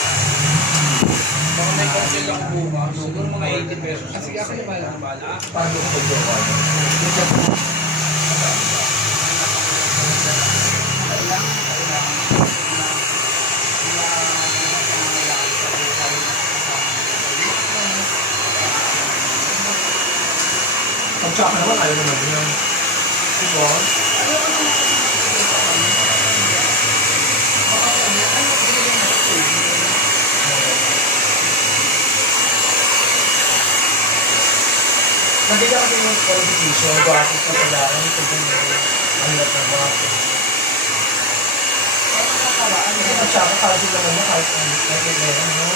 Baka may cancel ako mga 80 pesos. Ah, ako na bala. Bala? Paano ko po ba? Pagtsaka naman, ayaw naman yun. Diba? Ayaw naman. Nandito kasi yung qualification, gratis na kailangan ito din ang lahat ng mga Kasi masyado para sila naman kahit ano, kahit meron, no?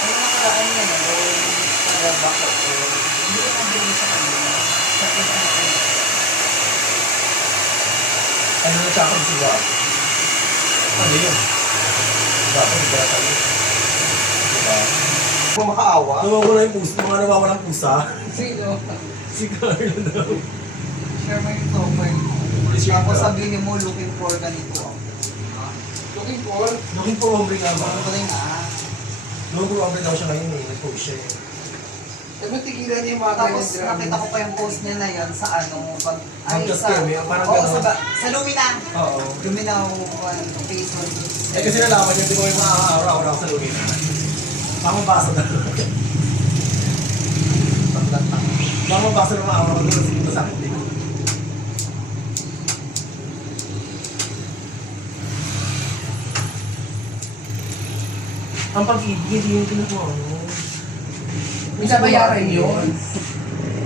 Ano nakaraan yan, ano, taga-back up ko. Hindi ko nabili sa kanila. Sa pinaka Ano na tsaka sila? Ano yun? Hindi na tayo. Diba? Kung makaawa, Nawawala yung pusa, mga nawawalang pusa. Sino? si Carlo daw. share mo yung token. Tapos sabihin mo, looking for ganito. Looking for? Looking for hombre nga ba? Ano ko ah. Looking for hombre daw siya ngayon eh. Nag-post siya eh. Dapat tigilan niya yung mga Tapos nakita ko pa yung post niya na yan sa ano, pag, Ang just keme, parang oo, ganun. sa, sa Lumina. Oo. Lumina, uh, Facebook. Eh kasi nalaman niya, di ba yung mga araw-araw sa Lumina? Mamabasa na. Mamabasa ng mga araw doon. Sige sa akin. Ang pag-ibig, hindi yung kinukuha mo. Binabayaran yun.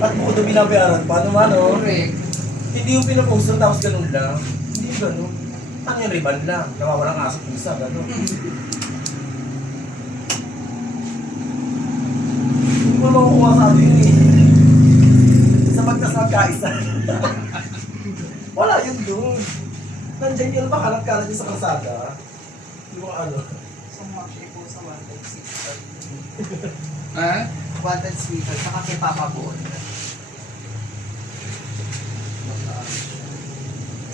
At bukod na binabayaran pa, naman no? Correct. Hindi yung pinapost tapos ganun lang. Hindi yung ganun. Ano yung riban lang? Nawawalang aso pusa, ganun. mo makukuha sa atin eh. Sa magkasama kaisa. Wala yun doon. Nandiyan yun ba kalat-kalat yun sa kalsada? Yung ano. So much po sa wanted sweeter. Ha? Wanted sweeter, saka kay Papa Bon.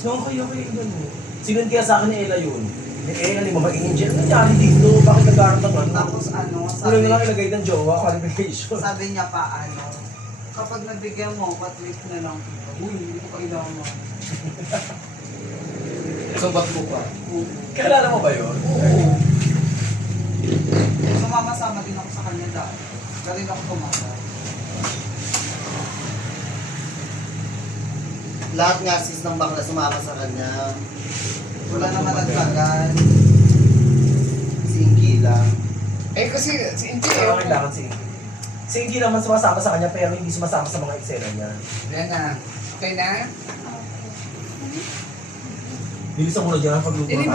Noong kayo kayo ganun. Sinun kaya sa akin ni Ella yun. Eh, Ella, ni Mama Angel, ano nangyari dito? Bakit nag-aaral ng ano? Tapos ano, Kulang sabi, na lang ilagay ng jowa, qualification. sabi niya pa ano, kapag nabigyan mo, patwit na lang kita. Uy, hindi ko kailangan. So, ba't po pa? Kailan mo ba yun? Oo. Sumama-sama din ako sa kanya dahil. Galing ako tumata. Lahat nga sis ng bakla sumama sa kanya. Wala naman nagtagal. Si Inky lang. Eh, kasi si Inti eh. Pero kailangan si Inky. Si Inky naman sumasama sa kanya pero hindi sumasama sa mga eksena niya. Yan na. Okay na? Bilisan mo na dyan ang pagluto Hindi ba